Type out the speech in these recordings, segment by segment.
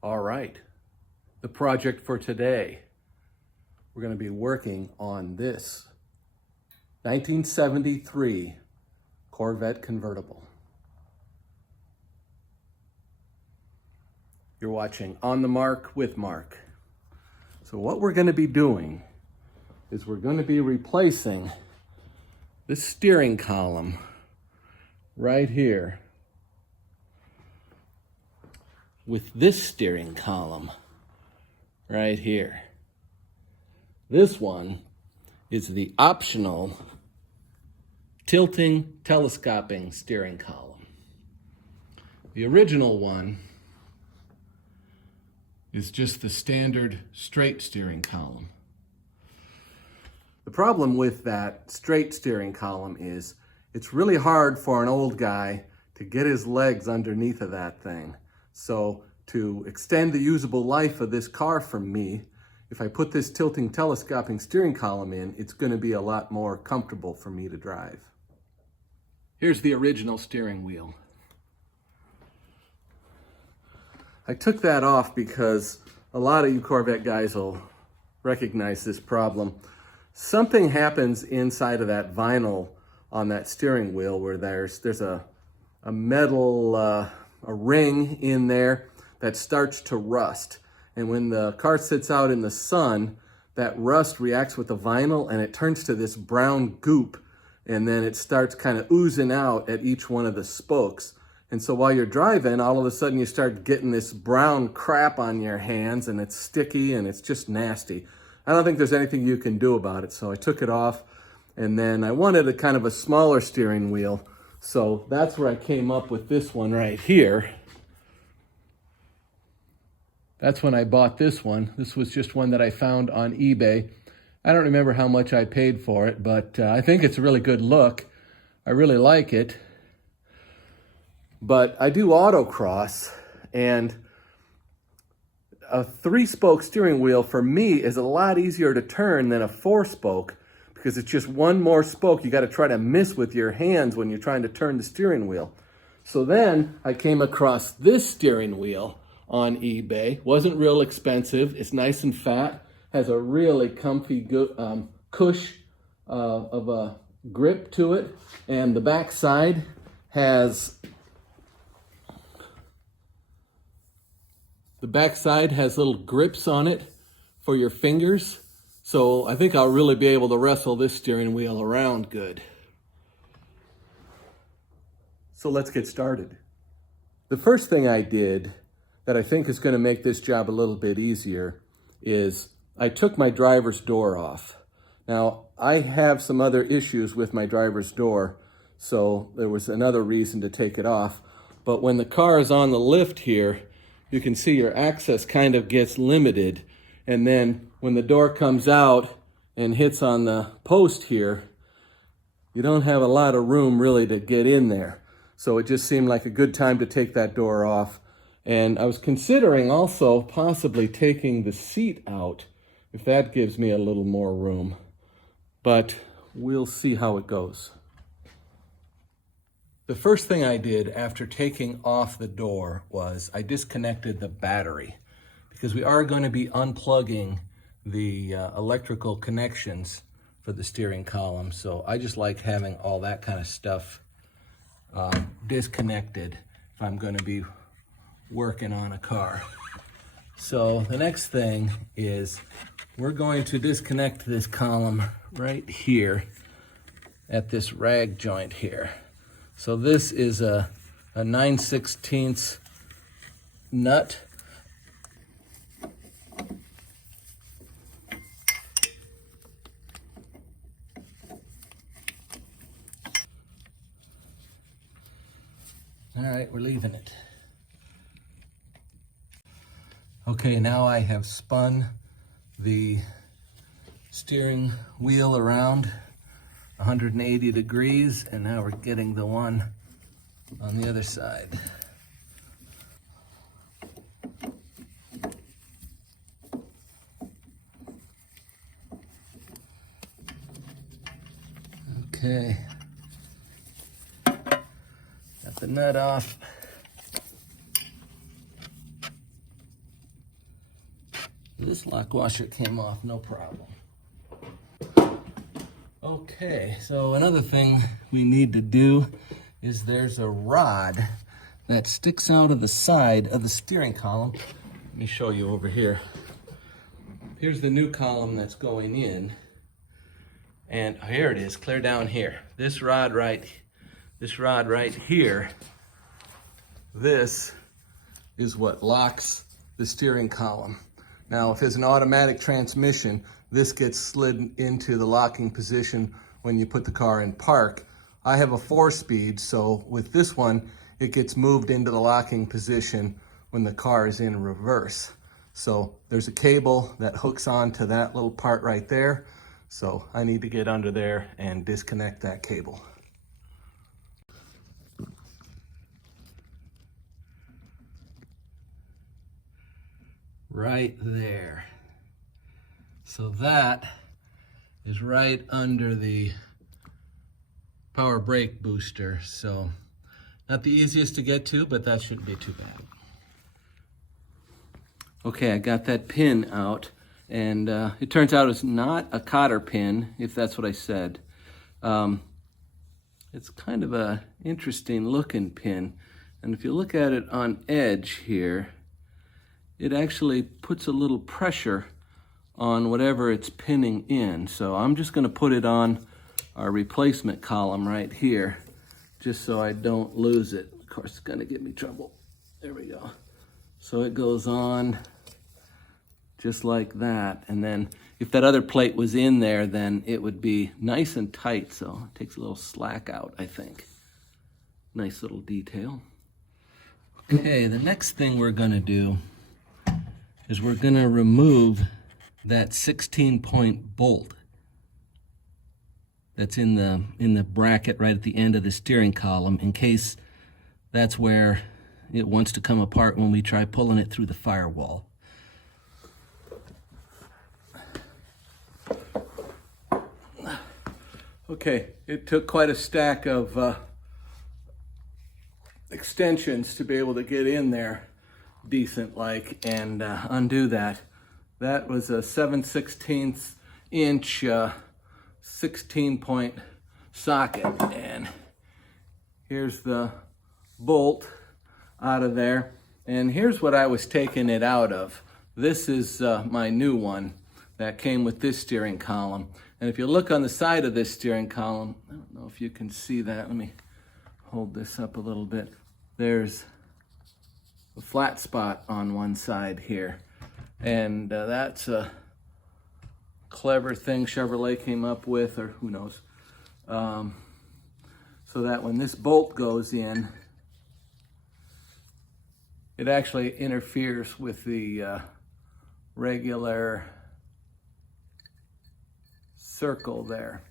All right, the project for today, we're going to be working on this 1973 Corvette convertible. You're watching On the Mark with Mark. So what we're going to be doing is we're going to be replacing this steering column right here with this steering column right here. This one is the optional tilting telescoping steering column. The original one is just the standard straight steering column. The problem with that straight steering column is it's really hard for an old guy to get his legs underneath of that thing. So to extend the usable life of this car for me, if I put this tilting telescoping steering column in, it's going to be a lot more comfortable for me to drive. Here's the original steering wheel. I took that off because a lot of you Corvette guys will recognize this problem. Something happens inside of that vinyl on that steering wheel where there's a metal a ring in there that starts to rust. And when the car sits out in the sun, that rust reacts with the vinyl and it turns to this brown goop, and then it starts kind of oozing out at each one of the spokes. And so while you're driving, all of a sudden you start getting this brown crap on your hands, and it's sticky and it's just nasty. I don't think there's anything you can do about it, so I took it off. And then I wanted a kind of a smaller steering wheel, so that's where I came up with this one right here. That's when I bought this one. This was just one that I found on eBay. I don't remember how much I paid for it, but I think it's a really good look. I really like it. But I do autocross, and a 3-spoke steering wheel for me is a lot easier to turn than a 4-spoke, because it's just one more spoke you got to try to miss with your hands when you're trying to turn the steering wheel. So then I came across this steering wheel on eBay. Wasn't real expensive. It's nice and fat, has a really comfy cush of a grip to it, and the back side has little grips on it for your fingers. So I think I'll really be able to wrestle this steering wheel around good. So let's get started. The first thing I did that I think is going to make this job a little bit easier is I took my driver's door off. Now, I have some other issues with my driver's door, so there was another reason to take it off. But when the car is on the lift here, you can see your access kind of gets limited. And then when the door comes out and hits on the post here, you don't have a lot of room really to get in there. So it just seemed like a good time to take that door off. And I was considering also possibly taking the seat out if that gives me a little more room. But we'll see how it goes. The first thing I did after taking off the door was I disconnected the battery, because we are going to be unplugging the electrical connections for the steering column. So I just like having all that kind of stuff disconnected if I'm going to be working on a car. So the next thing is we're going to disconnect this column right here at this rag joint here. So this is a 9/16 nut. All right, we're leaving it. Okay, now I have spun the steering wheel around 180 degrees, and now we're getting the one on the other side. Okay, got the nut off. This lock washer came off, no problem. Okay, so another thing we need to do is there's a rod that sticks out of the side of the steering column. Let me show you over here. Here's the new column that's going in. And here it is, clear down here. This rod right here, this is what locks the steering column. Now, if it's an automatic transmission, this gets slid into the locking position when you put the car in park. I have a 4-speed, so with this one, it gets moved into the locking position when the car is in reverse. So there's a cable that hooks onto that little part right there. So I need to get under there and disconnect that cable. Right there. So that is right under the power brake booster. So not the easiest to get to, but that shouldn't be too bad. Okay, I got that pin out, and it turns out it's not a cotter pin, if that's what I said. It's kind of a interesting looking pin, and if you look at it on edge here, it actually puts a little pressure on whatever it's pinning in. So I'm just going to put it on our replacement column right here, just so I don't lose it. Of course, it's going to give me trouble. There we go. So it goes on just like that. And then if that other plate was in there, then it would be nice and tight. So it takes a little slack out, I think. Nice little detail. Okay, the next thing we're going to do is we're going to remove that 16-point bolt that's in the bracket right at the end of the steering column, in case that's where it wants to come apart when we try pulling it through the firewall. Okay, it took quite a stack of extensions to be able to get in there decent like and undo that. That was a 7/16 inch 16-point socket, and here's the bolt out of there, and here's what I was taking it out of. This is my new one that came with this steering column, and if you look on the side of this steering column, I don't know if you can see that. Let me hold this up a little bit. There's a flat spot on one side here, and that's a clever thing Chevrolet came up with, or who knows, so that when this bolt goes in, it actually interferes with the regular circle there.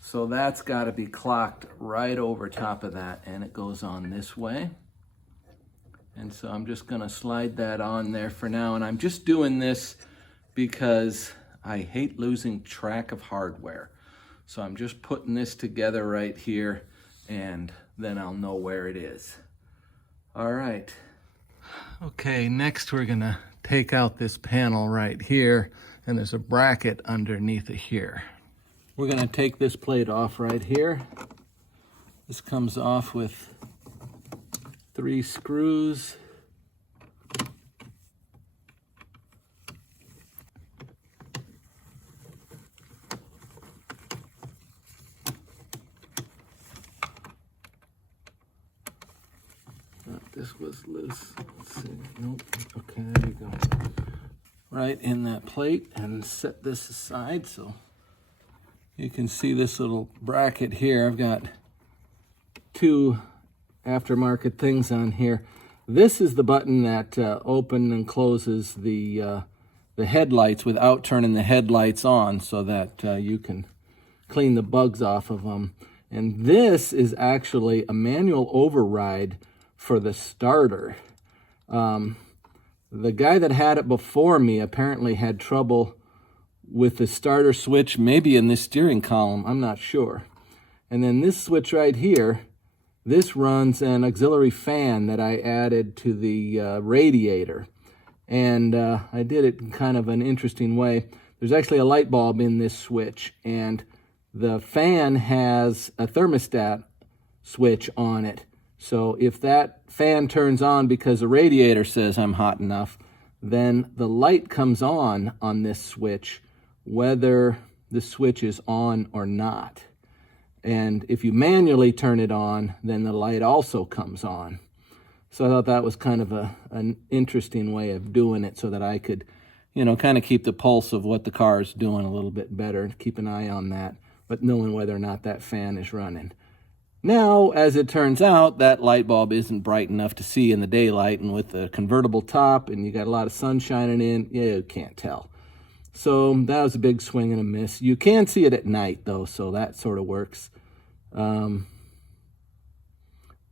So that's got to be clocked right over top of that, and it goes on this way. And so I'm just going to slide that on there for now, and I'm just doing this because I hate losing track of hardware. So I'm just putting this together right here, and then I'll know where it is. All right. Okay, next we're gonna take out this panel right here, and there's a bracket underneath it here. We're gonna take this plate off right here. This comes off with 3 screws. This was loose. Let's see. Nope. Okay, there you go. Right in that plate, and set this aside so you can see this little bracket here. I've got 2 aftermarket things on here. This is the button that opens and closes the headlights without turning the headlights on, so that you can clean the bugs off of them. And this is actually a manual override for the starter. The guy that had it before me apparently had trouble with the starter switch, maybe in this steering column, I'm not sure. And then this switch right here, this runs an auxiliary fan that I added to the radiator. And I did it in kind of an interesting way. There's actually a light bulb in this switch, and the fan has a thermostat switch on it. So if that fan turns on because the radiator says I'm hot enough, then the light comes on this switch, whether the switch is on or not. And if you manually turn it on, then the light also comes on. So I thought that was kind of an interesting way of doing it so that I could, you know, kind of keep the pulse of what the car is doing a little bit better, keep an eye on that, but knowing whether or not that fan is running. Now, as it turns out, that light bulb isn't bright enough to see in the daylight, and with the convertible top and you got a lot of sun shining in, you can't tell. So that was a big swing and a miss. You can see it at night, though, so that sort of works.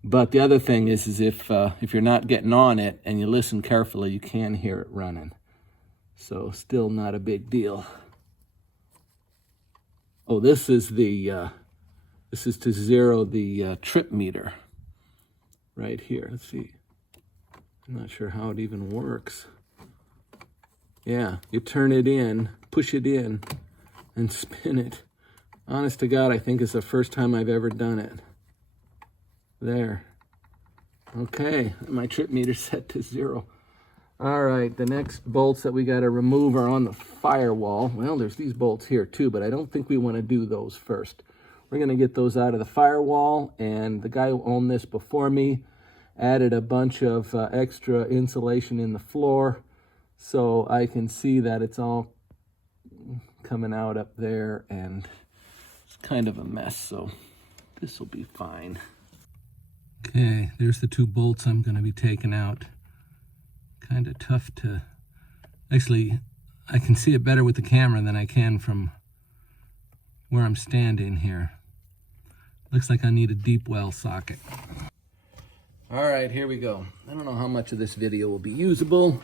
But the other thing is if you're not getting on it and you listen carefully, you can hear it running. So still not a big deal. Oh, this is to zero the trip meter right here. Let's see. I'm not sure how it even works. Yeah, you turn it in, push it in, and spin it. Honest to God, I think it's the first time I've ever done it. There. Okay, my trip meter set to 0. All right, the next bolts that we got to remove are on the firewall. Well, there's these bolts here too, but I don't think we want to do those first. We're going to get those out of the firewall, and the guy who owned this before me added a bunch of extra insulation in the floor so I can see that it's all coming out up there, and it's kind of a mess, so this will be fine. Okay, there's the 2 bolts I'm going to be taking out. Kind of tough to... Actually, I can see it better with the camera than I can from where I'm standing here. Looks like I need a deep well socket. All right, here we go. I don't know how much of this video will be usable.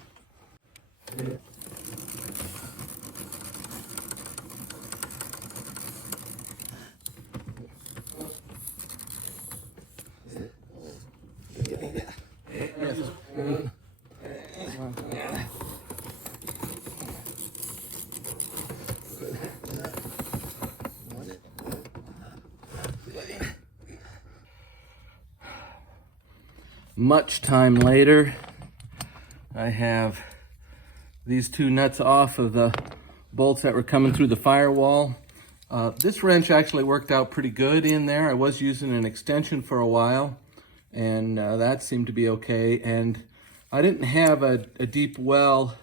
Much time later, I have these 2 nuts off of the bolts that were coming through the firewall. This wrench actually worked out pretty good in there. I was using an extension for a while, and that seemed to be okay. And I didn't have a deep well.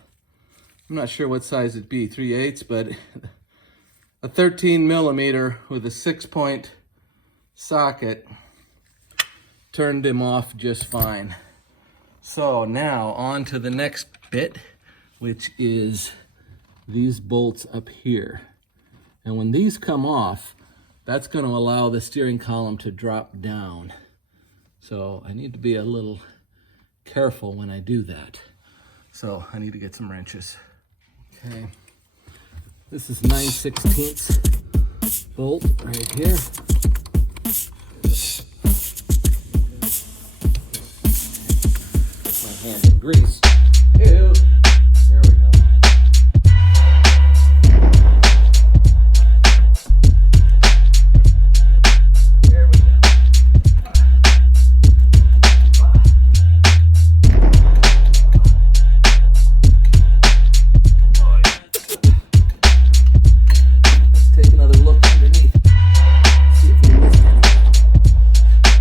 I'm not sure what size it'd be, 3/8, but a 13 millimeter with a 6-point socket turned him off just fine. So now on to the next bit, which is these bolts up here. And when these come off, that's going to allow the steering column to drop down. So I need to be a little careful when I do that. So I need to get some wrenches. Okay. This is 9/16 bolt right here. Hand in grease. Ew. There we go. There we go. Let's take another look underneath. See if we missed anything.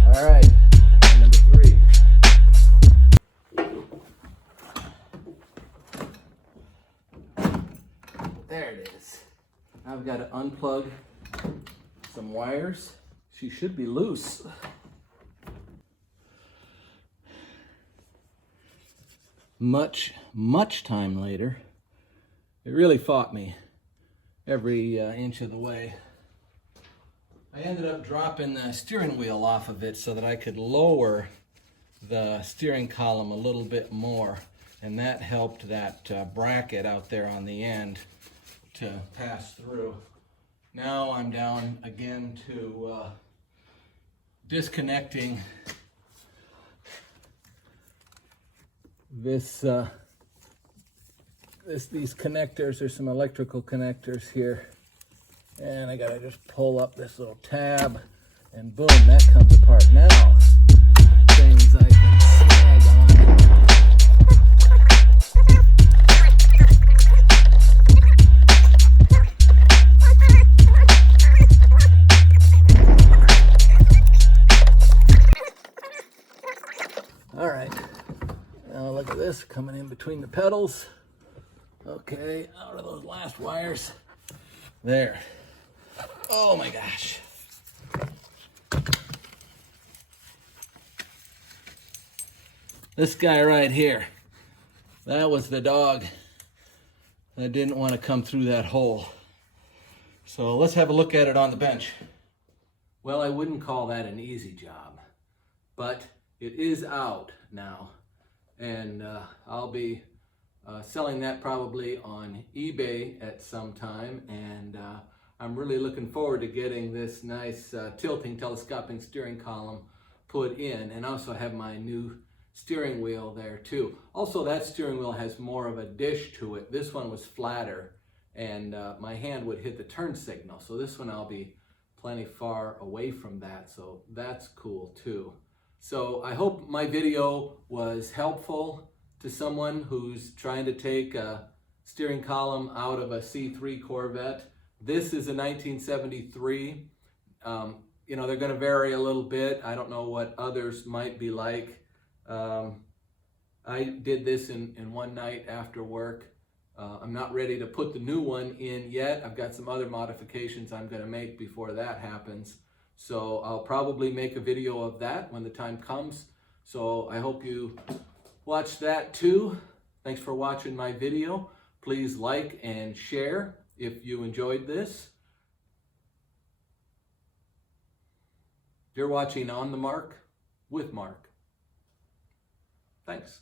All right. Number 3. There it is. Now I've got to unplug some wires. She should be loose. Much time later, it really fought me every inch of the way. I ended up dropping the steering wheel off of it so that I could lower the steering column a little bit more, and that helped that bracket out there on the end to pass through. Now I'm down again to disconnecting this these connectors. There's some electrical connectors here. And I gotta just pull up this little tab, and boom, that comes apart. Now, things I can snag on. All right, now look at this, coming in between the pedals. Okay, out of those last wires. There. Oh my gosh. This guy right here, that was the dog that didn't want to come through that hole. So let's have a look at it on the bench. Well, I wouldn't call that an easy job, but it is out now, and I'll be selling that probably on eBay at some time, and I'm really looking forward to getting this nice tilting telescoping steering column put in, and also have my new steering wheel there too. Also, that steering wheel has more of a dish to it. This one was flatter, and my hand would hit the turn signal. So this one I'll be plenty far away from that, so that's cool too. So I hope my video was helpful to someone who's trying to take a steering column out of a C3 Corvette. This is a 1973. You know, they're going to vary a little bit. I don't know what others might be like. I did this in one night after work. I'm not ready to put the new one in yet. I've got some other modifications I'm going to make before that happens. So I'll probably make a video of that when the time comes. So I hope you watch that too. Thanks for watching my video. Please like and share if you enjoyed this. You're watching On the Mark with Mark. Thanks.